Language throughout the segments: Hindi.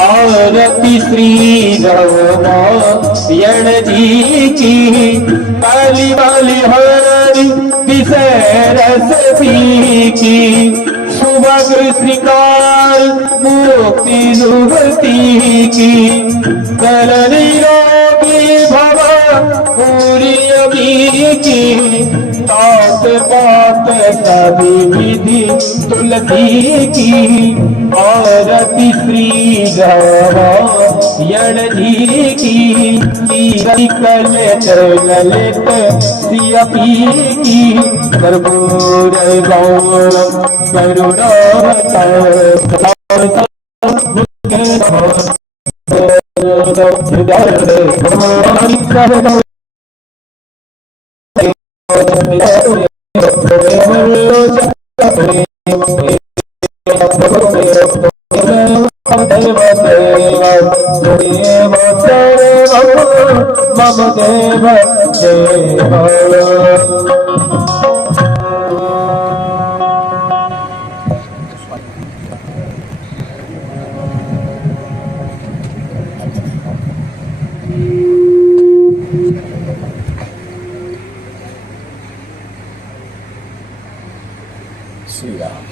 आरती श्री रामायण जी की। काली वाली हरी विषरस की सुभद्र श्रृंगार मुक्ति युवती की। करणी रोगी भवा पूरी अभी की। तात पात सभी विधि तुलसी की। आरती श्री रामायण जी की। कल ललित सियपी की। कर्पूर गौर करुणावतार श्री राम।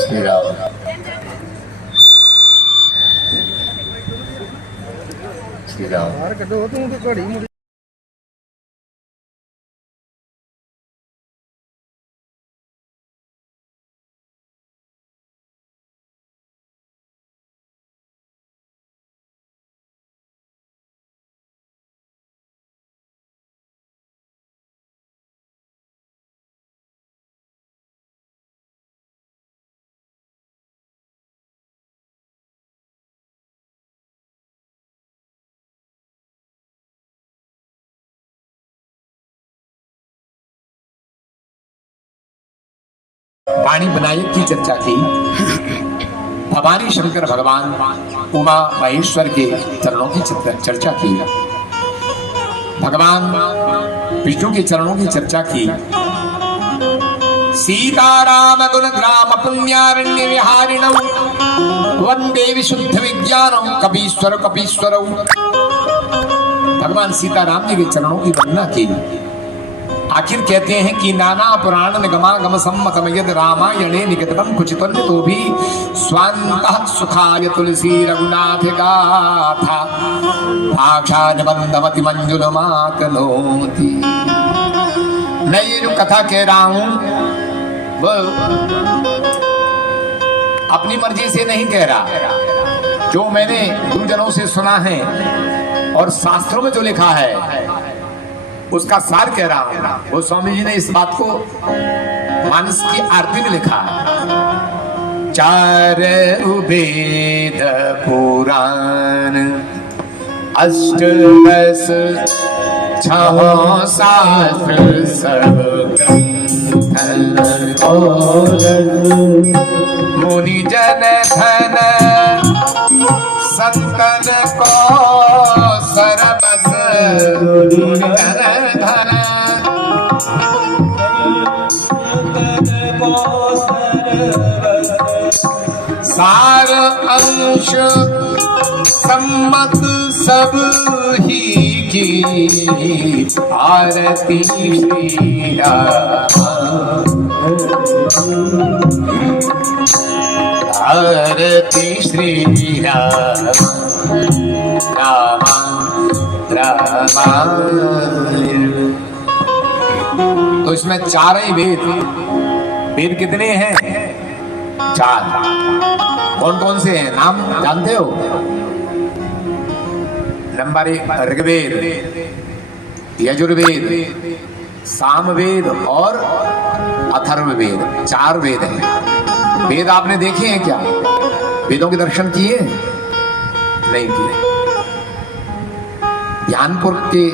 श्री राम। श्री राम। वाणी विनायक की चर्चा की। भवानी शंकर भगवान उमा महेश्वर के चरणों की चर्चा की। भगवान विष्णु के चरणों की चर्चा की। सीताराम गुण ग्राम पुण्यारण्य विहारिणौ वंदे विशुद्ध विज्ञानौ कपीश्वर कपीश्वरौ। भगवान सीताराम जी के चरणों की वंदना की। आखिर कहते हैं कि नाना पुराण निगमागम सम्मतम यद रामायणे निगतम कुचितन्य तो भी स्वान्तः सुखाय तुलसी रघुनाथ गाथा भाषान बंदमति मंजुल मातनोति। मैं ये जो कथा कह रहा हूं वो अपनी मर्जी से नहीं कह रहा, जो मैंने गुरुजनों से सुना है और शास्त्रों में जो लिखा है उसका सार कह रहा हूं। वो स्वामी जी ने इस बात को मानस की आरती में लिखा है। चार वेद पुराण अष्ट दस छह शास्त्र सब मुनि जन धन संतन को सरबस सार अंश सम्मत सब ही की आरती श्री राम, आरती श्री राम राम राम। तो इसमें चार ही वेद। वेद कितने हैं? चार। कौन कौन से हैं, नाम जानते हो? नंबर 1 ऋग्वेद, यजुर्वेद, सामवेद और अथर्ववेद। 4 वेद हैं। वेद आपने देखे हैं क्या? वेदों के दर्शन किए? नहीं किए। ज्ञानपुर के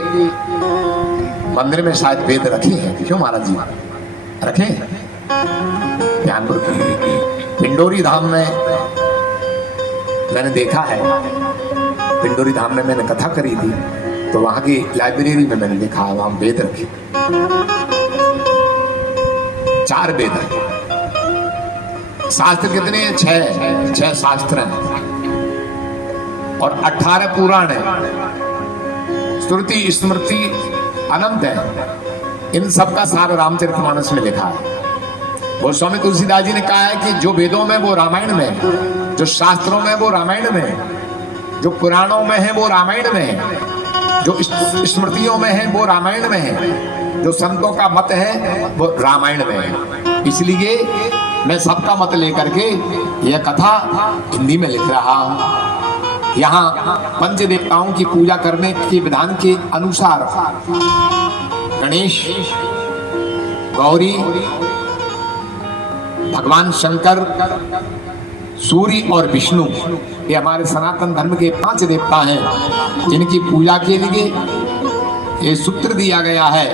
मंदिर में शायद वेद रखे हैं। क्यों महाराज जी रखे हैं? ज्ञानपुर के पिंडोरी धाम में मैंने देखा है। पिंडोरी धाम में मैंने कथा करी थी, तो वहां की लाइब्रेरी में मैंने देखा वहां वेद रखे। 4 वेद हैं। शास्त्र कितने हैं? 6 शास्त्र हैं और 18 पुराण हैं। श्रुति स्मृति अनंत है। इन सब का सार रामचरितमानस में लिखा है। गोस्वामी तुलसीदास जी ने कहा है कि जो वेदों में वो रामायण में, जो शास्त्रों में वो रामायण में, जो पुराणों में है वो रामायण में है, जो स्मृतियों में है वो रामायण में है, जो संतों का मत है वो रामायण में है। इसलिए मैं सबका मत लेकर के यह कथा हिंदी में लिख रहा हूं। यहाँ पंच देवताओं की पूजा करने के विधान के अनुसार गणेश, गौरी, भगवान शंकर, सूर्य और विष्णु, ये हमारे सनातन धर्म के 5 देवता हैं, जिनकी पूजा के लिए ये सूत्र दिया गया है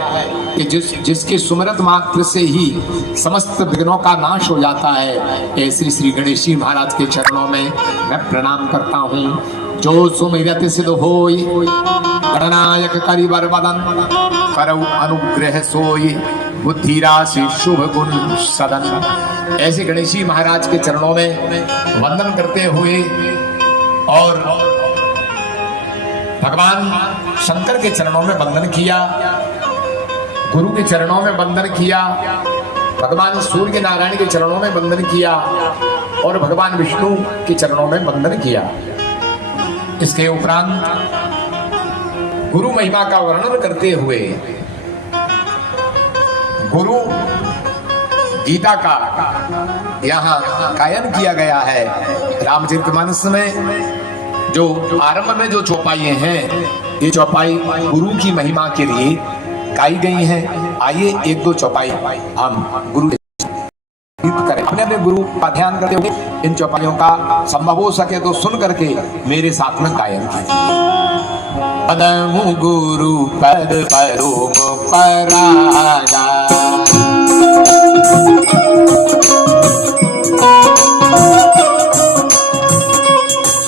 कि जिसके सुमिरत मात्र से ही समस्त विघ्नों का नाश हो जाता है। ऐसे श्री गणेश जी महाराज के चरणों में मैं प्रणाम करता हूँ। जो सुमिरत सिद्ध होय, गणनायक करिवर बदन, करऊ अनुग्रह सोय, बुद्धि राशि शुभ गुण सदन। ऐसे गणेश जी महाराज के चरणों में वंदन करते हुए और भगवान शंकर के चरणों में वंदन किया, गुरु के चरणों में वंदन किया, भगवान सूर्य नारायण के चरणों में वंदन किया और भगवान विष्णु के चरणों में वंदन किया। इसके उपरांत गुरु महिमा का वर्णन करते हुए गुरु गीता का यहाँ गायन किया गया है। रामचरितमानस में जो आरंभ में जो चौपाइयां हैं, ये चौपाई गुरु की महिमा के लिए गाई गई हैं। आइए 1-2 चौपाई हम गुरु करें। अपने अपने गुरु का ध्यान करते हुए इन चौपाइयों का संभव हो सके तो सुन करके मेरे साथ में गायन कीजिए। पदमु गुरु पद परोम परागा,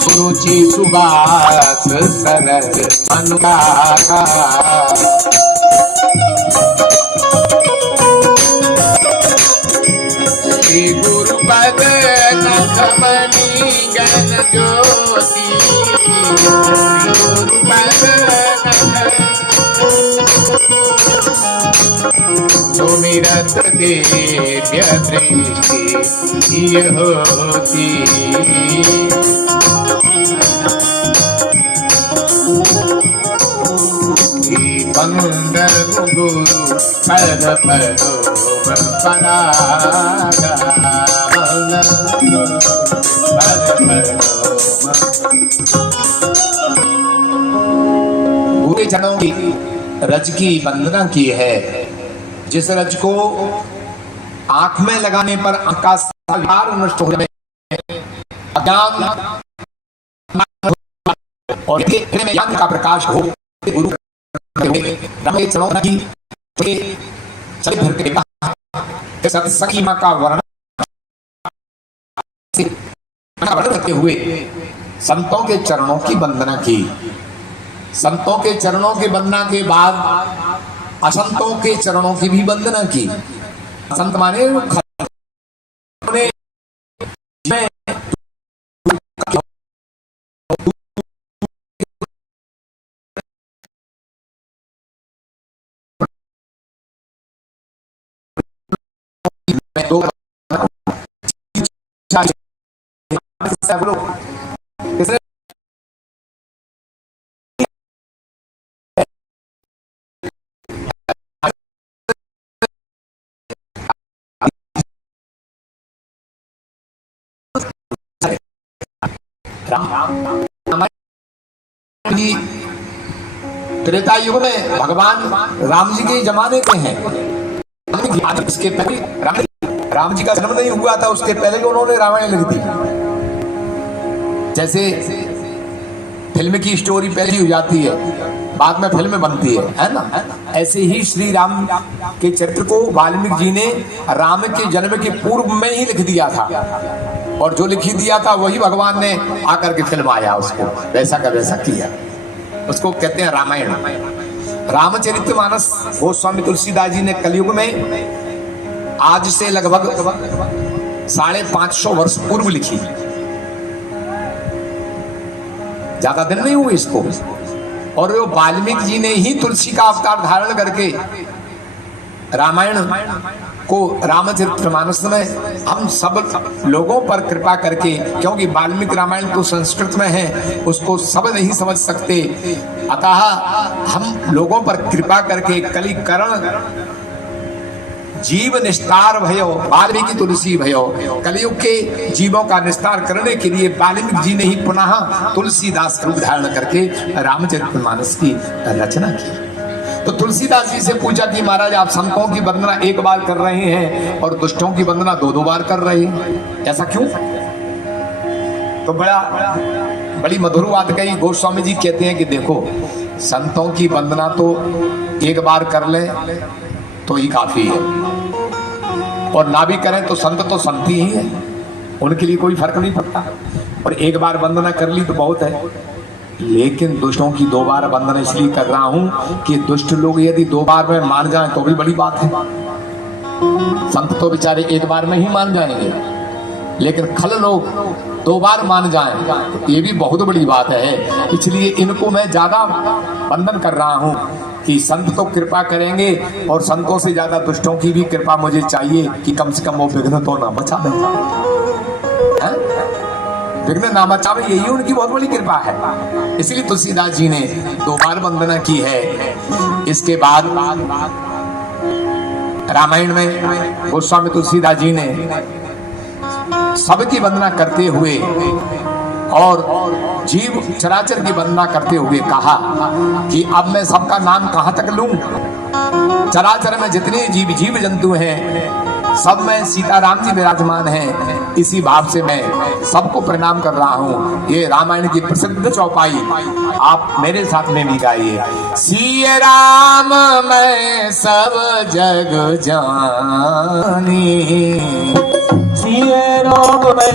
सुरुचि सुबास सरस अनुरागा, श्री गुरु पद नखमणि ज्ञान ज्योति, गुरु पद सुमिरत दिव्य दृष्टि होती, वंदन गुरु पद परोम परागा, गुरु के चरणों की रज की वंदना की है। जिस रज को आंख में लगाने पर आंख का साकार नष्ट हो जाए, अज्ञान और ज्ञान का प्रकाश हो, गुरु के चरणों की सत्सखी मां का वर्णन करते हुए संतों के चरणों की वंदना की। संतों के चरणों की वंदना के बाद असंतों के चरणों की भी वंदना की। संत माने सब लोग किसने त्रेता युग में भगवान राम जी के जमाने के हैं। इसके पहले राम जी का जन्म नहीं हुआ था, उसके पहले भी उन्होंने रामायण लिख दी। जैसे फिल्म की स्टोरी पहले हो जाती है, बाद में फिल्म बनती है ना। ऐसे ही श्री राम के चरित्र को वाल्मीकि जी ने राम के जन्म के पूर्व में ही लिख दिया था, और जो लिख दिया था वही भगवान ने आकर के फिल्म आया, उसको वैसा का वैसा किया। उसको कहते हैं रामायण। रामचरितमानस गोस्वामी तुलसीदास जी ने कलयुग में आज से लगभग 550 वर्ष पूर्व लिखी। ज्यादा दिन नहीं हुए इसको। और वो वाल्मीकि जी ने ही तुलसी का अवतार धारण करके रामायण को रामचरितमानस में हम सब लोगों पर कृपा करके, क्योंकि वाल्मीकि रामायण तो संस्कृत में है, उसको सब नहीं समझ सकते, अतः हम लोगों पर कृपा करके कलिकरण जीव निस्तार भयो वाल्मीकि तुलसी भयो, कलयुग के जीवों का निस्तार करने के लिए वाल्मीकि जी ने ही पुनः तुलसीदास रूप धारण करके रामचरितमानस की रचना की। तो तुलसीदास जी से पूछा कि महाराज आप संतों की वंदना एक बार कर रहे हैं और दुष्टों की वंदना दो बार कर रहे हैं, ऐसा क्यों? तो बड़ी मधुर बात कही। गोस्वामी जी कहते हैं कि देखो, संतों की वंदना तो एक बार कर ले तो ही काफी है, और ना भी करें तो संत ही है, उनके लिए कोई फर्क नहीं पड़ता। और एक बार वंदना कर ली तो बहुत है, लेकिन दुष्टों की 2 बार वंदना इसलिए कर रहा हूं कि दुष्ट लोग यदि 2 बार में मान जाएं तो भी बड़ी बात है। संत तो बेचारे 1 बार में ही मान जाएंगे, लेकिन खल लोग 2 बार मान जाएं तो ये भी बहुत बड़ी बात है। इसलिए इनको मैं ज्यादा वंदन कर रहा हूं कि संत तो कृपा करेंगे, और संतों से ज्यादा दुष्टों की भी कृपा मुझे चाहिए कि कम से कम वो विघ्न तो ना बचा दें, विघ्न ना बचावे, यही उनकी बहुत बड़ी कृपा है। इसलिए तुलसीदास जी ने 2 बार वंदना की है। इसके बाद रामायण में गोस्वामी तुलसीदास जी ने सबकी वंदना करते हुए और जीव चराचर की वंदना करते हुए कहा कि अब मैं सबका नाम कहां तक लूं? चराचर में जितने जीव जंतु हैं सब में सीताराम जी विराजमान हैं, इसी भाव से मैं सबको प्रणाम कर रहा हूँ। ये रामायण की प्रसिद्ध चौपाई आप मेरे साथ में भी गाइए। सिया राम मैं सब जग जानी, सिया राम मैं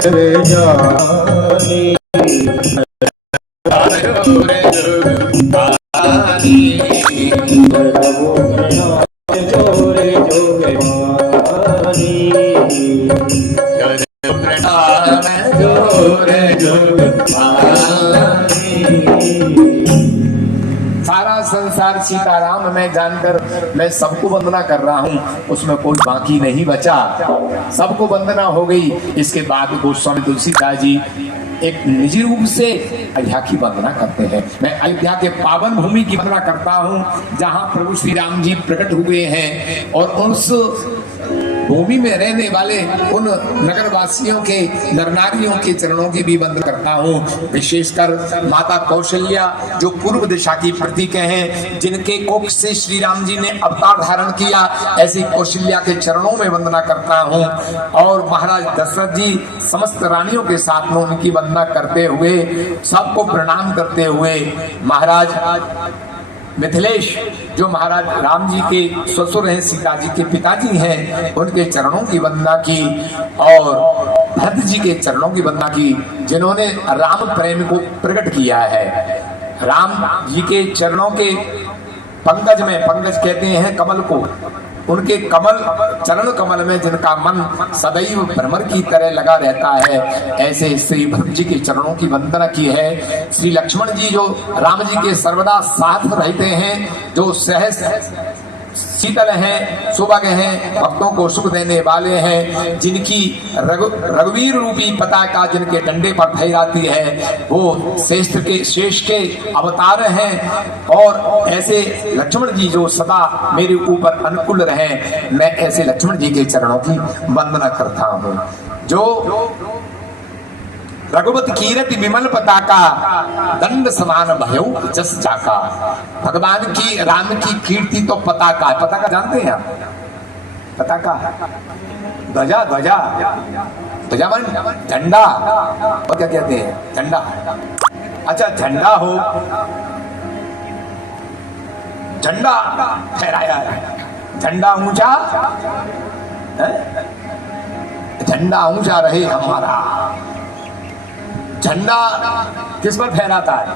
जग जानी, सारा संसार सीताराम में जानकर मैं सबको वंदना कर रहा हूँ, उसमें कोई बाकी नहीं बचा, सबको वंदना हो गई। इसके बाद गोस्वामी तुलसीदास जी एक निजी रूप से अयोध्या की वंदना करते हैं। मैं अयोध्या के पावन भूमि की वंदना करता हूँ जहाँ प्रभु श्री राम जी प्रकट हुए हैं, और उस भूमि में रहने वाले उन नगरवासियों के नर नारियों के चरणों की भी वंदना करता हूँ। विशेषकर माता कौशल्या जो पूर्व दिशा की प्रतीक हैं, जिनके कोख से श्री राम जी ने अवतार धारण किया, ऐसी कौशल्या के चरणों में वंदना करता हूँ। और महाराज दशरथ जी समस्त रानियों के साथ में उनकी वंदना करते हुए, सबको प्रणाम करते हुए, महाराज मिथिलेश जो महाराज राम जी के ससुर हैं, सीता जी के पिताजी हैं, उनके चरणों की वंदना की, और भरत जी के चरणों की वंदना की, जिन्होंने राम प्रेम को प्रकट किया है। राम जी के चरणों के पंकज में, पंकज कहते हैं कमल को, उनके कमल चरण कमल में जिनका मन सदैव भ्रमर की तरह लगा रहता है, ऐसे श्री भरत जी के चरणों की वंदना की है। श्री लक्ष्मण जी जो राम जी के सर्वदा साथ रहते हैं, जो सहज शीतल हैं, सुभग हैं, भक्तों को सुख देने वाले हैं, जिनकी रघुवीर रूपी पताका जिनके डंडे पर फहराती है, वो शेष के अवतार हैं। और ऐसे लक्ष्मण जी जो सदा मेरे ऊपर अनुकूल रहे, मैं ऐसे लक्ष्मण जी के चरणों की वंदना करता हूँ। जो रघुपति कीरति विमल पताका दंड समान भयउ जस जाका। भगवान की राम की कीर्ति तो पताका है। पताका जानते हैं आप? पताका ध्वजा, ध्वजा, ध्वजा मान झंडा, और क्या कहते हैं? झंडा। अच्छा, झंडा हो, झंडा फहराया है, झंडा ऊंचा, झंडा ऊंचा रहे हमारा। झंडा किस पर फहराता है?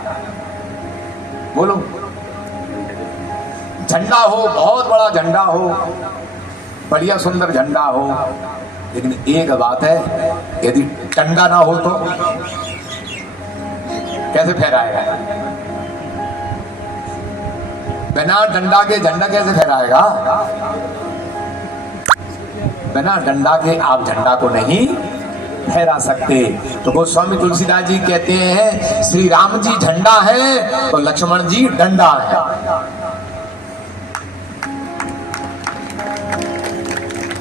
बोलो। झंडा हो, बहुत बड़ा झंडा हो, बढ़िया सुंदर झंडा हो, लेकिन एक बात है, यदि डंडा ना हो तो कैसे फहराएगा? बिना डंडा के झंडा कैसे फहराएगा? बिना डंडा के आप झंडा को नहीं फहरा सकते। तो गोस्वामी तुलसीदास जी कहते हैं, श्री राम जी झंडा है तो लक्ष्मण जी डंडा है।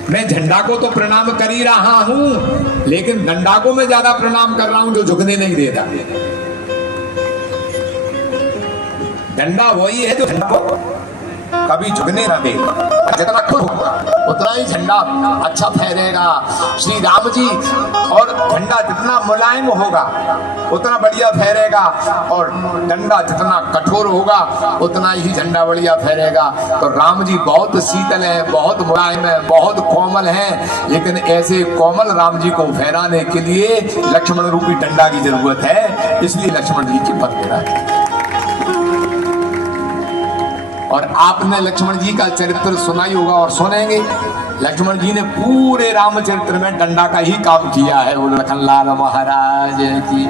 मैं झंडा को तो प्रणाम कर ही रहा हूं, लेकिन डंडा को मैं ज्यादा प्रणाम कर रहा हूं जो झुकने नहीं देता। डंडा वही है जो झंडा को कभी झुकने ना दे। जितना खुद होगा उतना ही झंडा अच्छा फहरेगा। श्री राम जी और झंडा जितना मुलायम होगा उतना बढ़िया फहरेगा, और डंडा जितना कठोर होगा उतना ही झंडा बढ़िया फहरेगा। तो राम जी बहुत शीतल है, बहुत मुलायम है, बहुत कोमल है, लेकिन ऐसे कोमल राम जी को फहराने के लिए लक्ष्मण रूपी डंडा की जरूरत है। इसलिए लक्ष्मण जी की वंदना है। और आपने लक्ष्मण जी का चरित्र सुना ही होगा और सुनेंगे। लक्ष्मण जी ने पूरे रामचरित्र में डंडा का ही काम किया है। वो लखनलाल महाराज की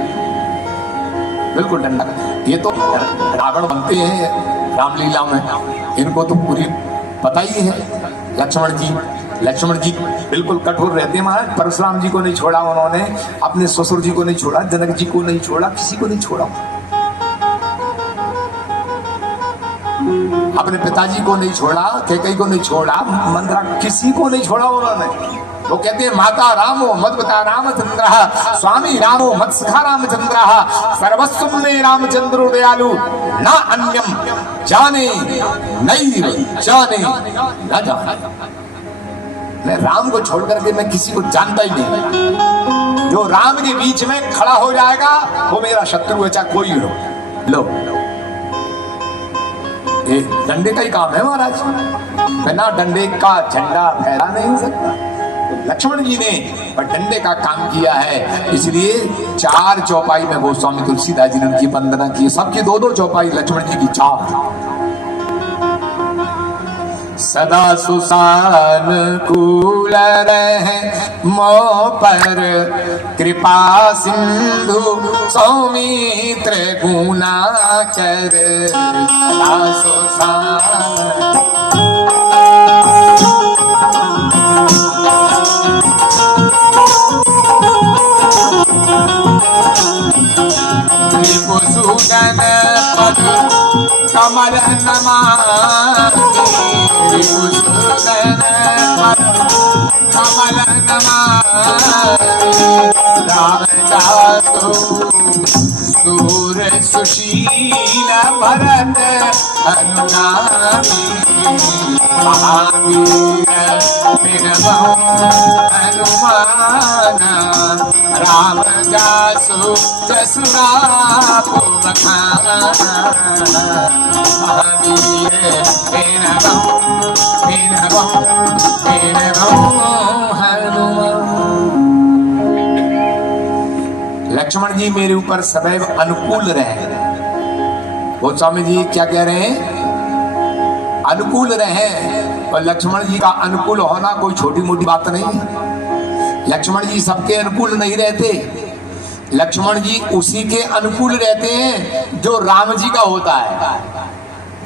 बिल्कुल डंडा का। ये तो रावण बनते हैं रामलीला में, इनको तो पूरी पता ही है। लक्ष्मण जी बिल्कुल कठोर रहते हैं महाराज। परशुराम जी को नहीं छोड़ा उन्होंने, अपने ससुर जी को नहीं छोड़ा, जनक जी को नहीं छोड़ा, किसी को नहीं छोड़ा, अपने पिताजी को नहीं छोड़ा, कैकेयी को नहीं छोड़ा, मंथरा, किसी को नहीं छोड़ा उन्होंने। वो कहते हैं, माता रामो मद्भता रामचंद्र, स्वामी रामो मत्सखा रामचंद्र, सर्वस्व में रामचंद्र दयालु, ना अन्यम जाने नहीं जाने ना जाने। मैं राम को छोड़ करके मैं किसी को जानता ही नहीं। जो राम के बीच में खड़ा हो जाएगा वो मेरा शत्रु है, चाहे कोई हो। लो, ये डंडे का ही काम है महाराज। बिना डंडे का झंडा फहरा नहीं हो सकता। तो लक्ष्मण जी ने डंडे का काम किया है, इसलिए 4 चौपाई में गोस्वामी तुलसीदास जी ने उनकी वंदना की। सबकी 2-2 चौपाई, लक्ष्मण जी की 4। सदा सुसानुकूल रहे मोह पर कृपा सिंधु सौमित्र गुना कर। सदा सुसान सुगन पद कमल नमामि, सुगन पद कमल नमामि। रामदासो सूर सुशील भरत अनुगामी, महावीर बिरबहु हनुमान। रामदासो जसुरापु बखाना, महावीर बिरबहु हनुमान। लक्ष्मण जी मेरे ऊपर सदैव अनुकूल रहे। गोस्वामी जी क्या कह रहे हैं? अनुकूल रहे। और लक्ष्मण जी का अनुकूल होना कोई छोटी मोटी बात नहीं है। लक्ष्मण जी सबके अनुकूल नहीं रहते। लक्ष्मण जी उसी के अनुकूल रहते हैं जो राम जी का होता है।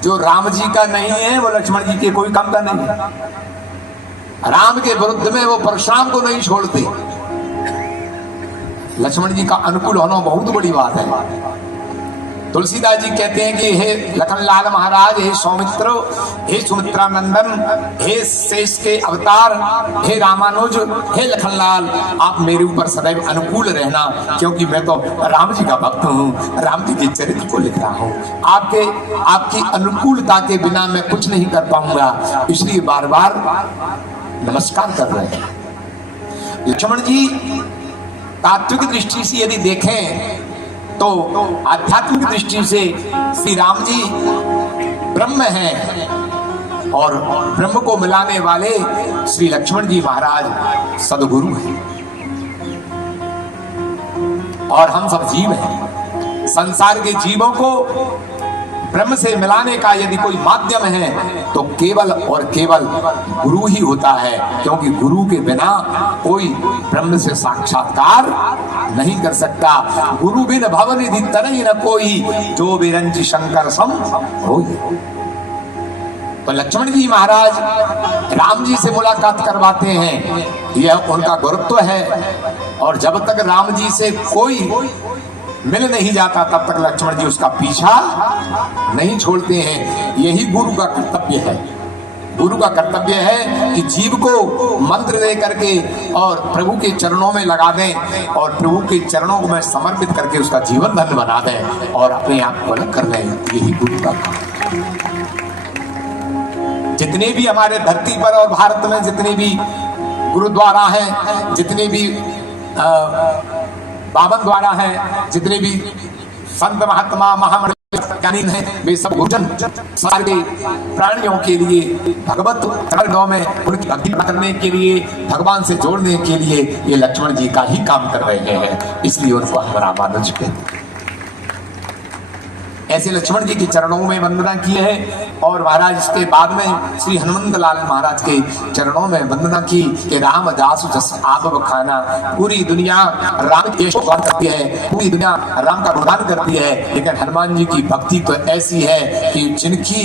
जो राम जी का नहीं है वो लक्ष्मण जी के कोई काम का नहीं है। राम के विरुद्ध में वो परशुराम को नहीं छोड़ते। लक्ष्मण जी का अनुकूल होना बहुत बड़ी बात है। तुलसीदास जी कहते हैं कि हे लखनलाल महाराज, हे सौमित्र, हे सुमित्रा नंदन, हे शेष के अवतार, हे रामानुज, हे लखनलाल, आप मेरे ऊपर सदैव अनुकूल रहना, क्योंकि मैं तो राम जी का भक्त हूँ, राम जी के चरित्र को लिख रहा हूँ। आपकी अनुकूलता के बिना मैं कुछ नहीं कर पाऊंगा, इसलिए बार बार नमस्कार कर रहे हैं। लक्ष्मण जी तात्विक दृष्टि से यदि देखें तो आध्यात्मिक दृष्टि से श्री राम जी ब्रह्म हैं और ब्रह्म को मिलाने वाले श्री लक्ष्मण जी महाराज सदगुरु हैं और हम सब जीव हैं। संसार के जीवों को ब्रह्म से मिलाने का यदि कोई माध्यम है तो केवल और केवल गुरु ही होता है, क्योंकि गुरु के बिना कोई ब्रह्म से साक्षात्कार नहीं कर सकता। गुरु बिन भवनिधि तरहि न कोई, जो बिरंची शंकर सम होई। तो लक्ष्मण जी महाराज राम जी से मुलाकात करवाते हैं, यह उनका गुरुत्व है। और जब तक राम जी से कोई मिल नहीं जाता तब तक लक्ष्मण जी उसका पीछा नहीं छोड़ते हैं। यही गुरु का कर्तव्य है। गुरु का कर्तव्य है कि जीव को मंत्र दे करके और प्रभु के चरणों में लगा दें और प्रभु के चरणों को में समर्पित करके उसका जीवन धन्य बना दें और अपने आप को अलग कर लें। यही गुरु का काम। जितने भी हमारे धरती पर और भारत में जितने भी गुरुद्वारा हैं, जितने भी बावन द्वारा है, जितने भी संत महात्मा महामणि हैं, वे सब भोजन सारे प्राणियों के लिए भगवत चरणों में उनकी भक्ति करने के लिए, भगवान से जोड़ने के लिए ये लक्ष्मण जी का ही काम कर रहे हैं, इसलिए उनको हम रामानुज कहते हैं। ऐसे लक्ष्मण जी के चरणों में वंदना की है। और महाराज इसके बाद में श्री हनुमंत लाल महाराज के चरणों में वंदना की कि राम दासु जस आप बखाना। पूरी दुनिया राम के गुणगान करती है, पूरी दुनिया राम का गुणगान करती है, लेकिन हनुमान जी की भक्ति तो ऐसी है कि जिनकी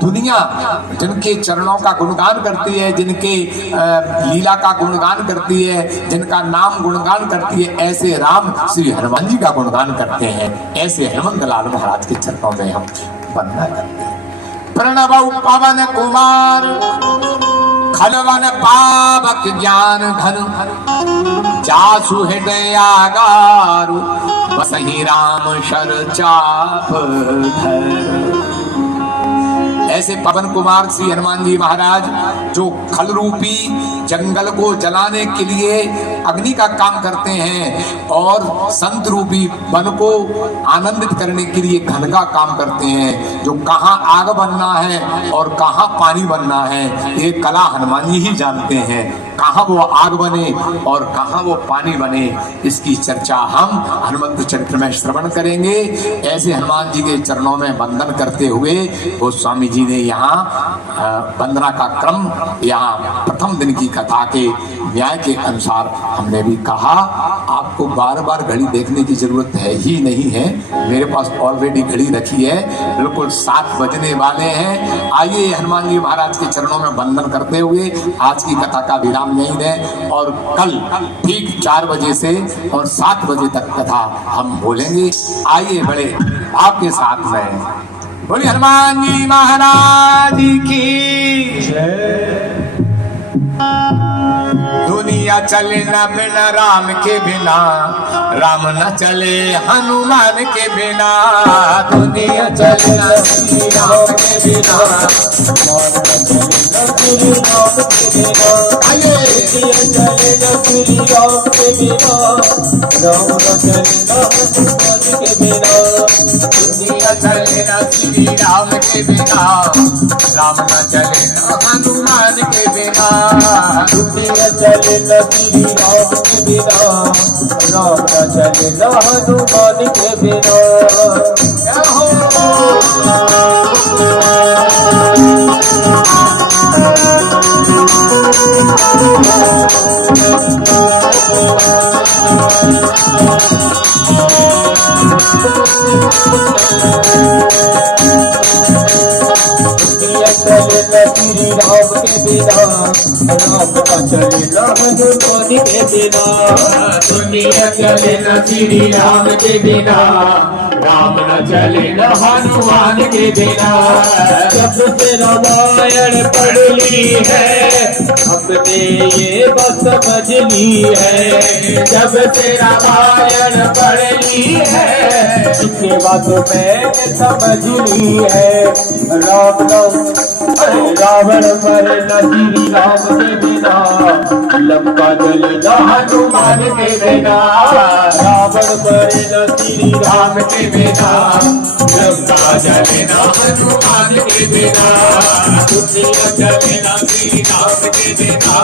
दुनिया जिनके चरणों का गुणगान करती है, जिनके लीला का गुणगान करती है, जिनका नाम गुणगान करती है, ऐसे राम श्री हनुमान जी का गुणगान करते हैं। ऐसे हनुमंत लाल महाराज के चरणों में हम वंदना करते हैं। प्रणव पवन कुमार खलवन पावक ज्ञान घन, जासु हृदयागारु बसहि राम शर चाप धर। ऐसे पवन कुमार श्री हनुमान जी महाराज जो खल रूपी जंगल को जलाने के लिए अग्नि का काम करते हैं और संत रूपी वन को आनंदित करने के लिए घन का काम करते हैं। जो कहाँ आग बनना है और कहाँ पानी बनना है, ये कला हनुमान जी ही जानते हैं। कहाँ वो आग बने और कहाँ वो पानी बने, इसकी चर्चा हम हनुमंत चरित्र में श्रवण करेंगे। ऐसे हनुमान जी के चरणों में वंदन करते हुए गोस्वामी जी ने यहाँ वंदना का क्रम, यहाँ प्रथम दिन की कथा के न्याय के अनुसार हमने भी कहा। आपको बार बार घड़ी देखने की जरूरत है ही नहीं है, मेरे पास ऑलरेडी घड़ी रखी है, बिल्कुल 7 बजने वाले हैं। आइए हनुमान जी महाराज के चरणों में वंदन करते हुए आज की कथा का विराम नहीं दें और कल ठीक 4 बजे से और 7 बजे तक कथा हम बोलेंगे। आइए बड़े आपके साथ में बोलिए हनुमान जी महाराज की जय। दुनिया चले न बिना राम के बिना, राम न चले हनुमान के बिना। दुनिया चले न राम के बिना, राम न चले राम के बिना। दुनिया चले न राम के बिना, राम न चले हनुमान के बिना। दुनिया चले न राम के बिना, राम न चले हनुमान के बिना। दुनिया चले न राम के बिना, राम न चले हनुमान के बिना। श्री राम के बिना, राम न चले न हनुमान के बिना। दुनिया चले न श्री राम के बिना, राम न चले न हनुमान के बिना। जब से रामायण पढ़ ली है, हमने ये बात समझ ली है। जब से रामायण पढ़ ली है, इसके बाद मैंने समझ ली है। राम रावण पर न श्री राम के बिना, लंका जले न हनुमान के बिना। रावण पर न श्री राम के बिना, लंका जले न हनुमान के बिना। दुनिया चले न श्री राम के बिना,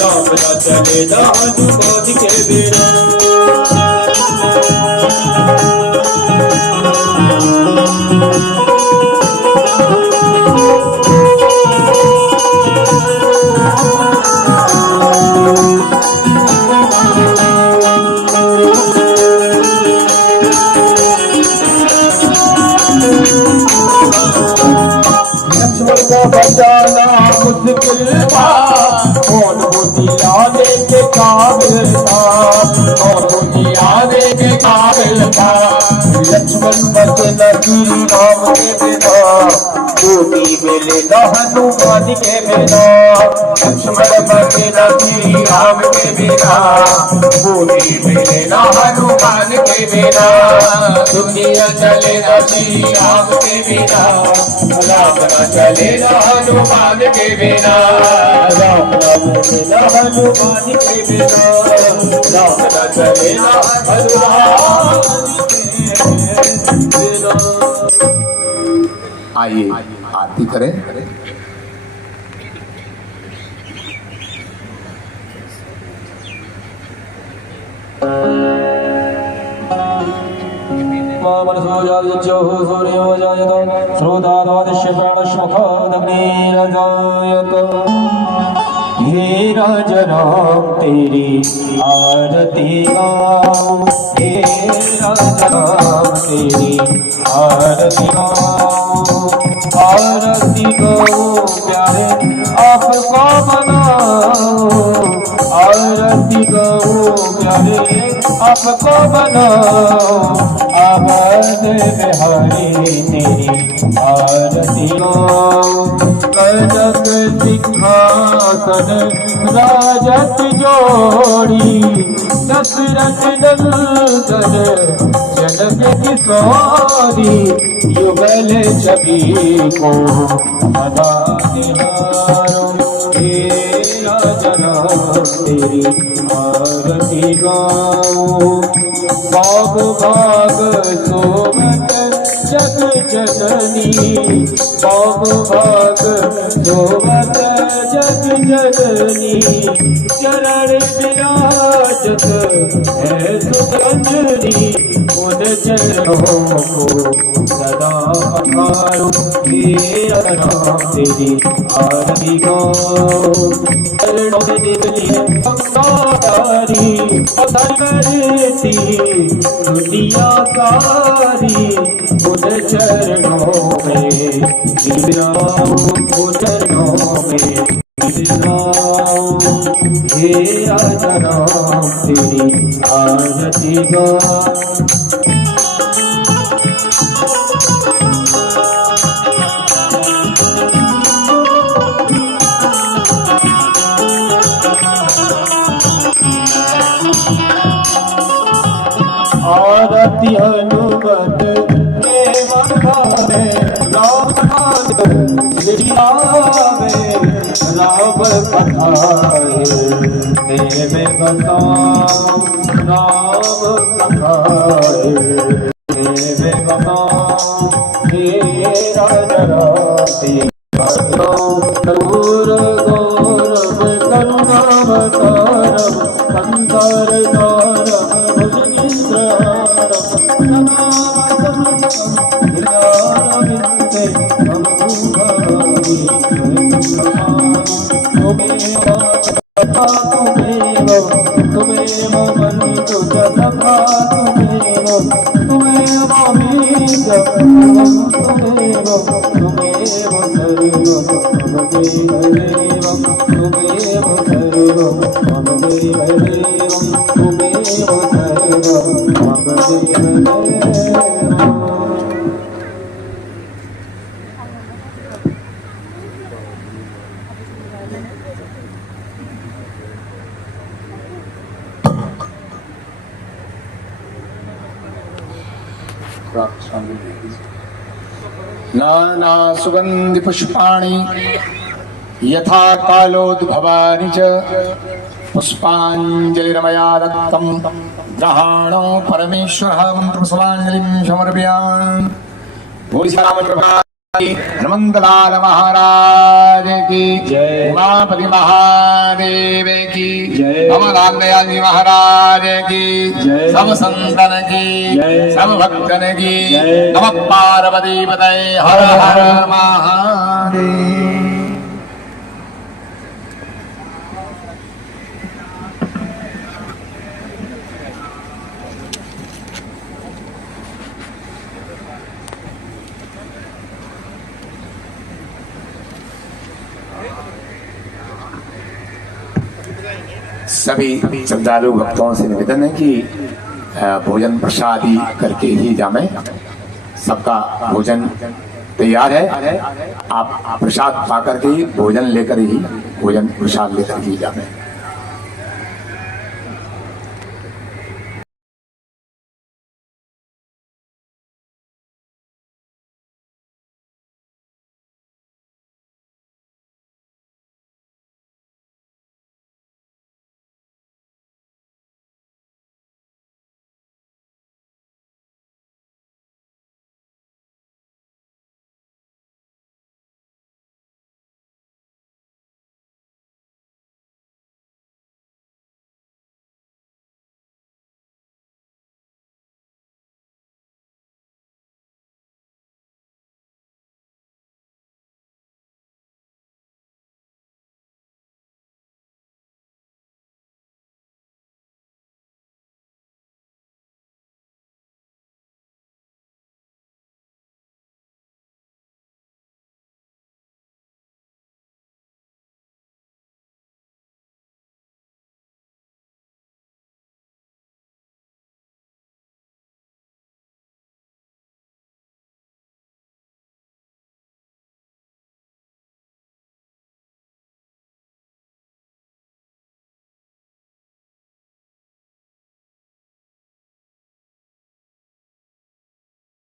राम न चले न हनुमान के बिना। बचाना मुश्किल था, कौन बुझियाने के काबिल था, कौन बुझियाने के काबिल था। लक्ष्मण बचे न श्री राम के बिना, गोदी मिले न हनुमान के बिना। लक्ष्मण बचे न श्री राम के बिना, गोदी मिले न हनुमान के बिना। दुनिया चले न श्री राम के बिना, राम न चले न हनुमान के बिना। राम न चले न हनुमान के बिना, राम न चले न हनुमान के बिना। आइए आरती करें। मनसो जायतो सूर्यो जायतो श्रोताद्वादश्य प्राणश्मुखादग्निरजायतो। हे राजा राम तेरी आरती गाऊं, हे राजा राम तेरी आरती गाऊं। आरती गाऊं प्यारे आपको बनाऊं, आरती गाऊं प्यारे आपको बनाऊं। आवाज़ बिहारी तेरी आरती गाऊं। कनक सिंहासन राजत जोड़ी, दशरथ नंदन जनक किशोरी। युगल छवि को सदा निहारो, हे राजा राम तेरी आरती गाऊं। भाग भाग सोमत जग जननी, भाग भाग सोमत जग जननी। चरण विराजत है सुगंधनी, उन चरणों को सदा पखारो। हे राम तेरी आरती गाऊं। चरणों में निकली है गंगाधारी, पत्थर करती दुनिया सारी। उन चरणों में गिराऊं, उन चरणों में गिराऊं। हे राजा राम तेरी आरती गाऊं। आरती हनुमत के मखाने, राम नाम लियावे। राम कथाए देवे बताओ, राम कथाए देवे बताओ। हे राजा राम करूर गौरव करुणावतारम, शंकर नारम तुम्हें नाना सुगंधि पुष्पाणि यथा कालोद्भवानि च पुष्पाञ्जलिरमया दत्तं ग्रहाणो परमेश्वरः मन्त्रपुष्पाञ्जलिं समर्पयामि। बोल श्री राम कृपा हनुमंतलाल महाराज की जय। उमापति महादेव की जय। अमरलाल दयाल जी महाराज की जय। सब संतन की जय। सब भक्तन की जय। नमः पार्वती पतये हर हर महादेव। सभी श्रद्धालु भक्तों से निवेदन है कि भोजन प्रसादी करके ही जामें। सबका भोजन तैयार है, आप प्रसाद पा करके ही भोजन लेकर ही भोजन प्रसाद लेकर ही जामें।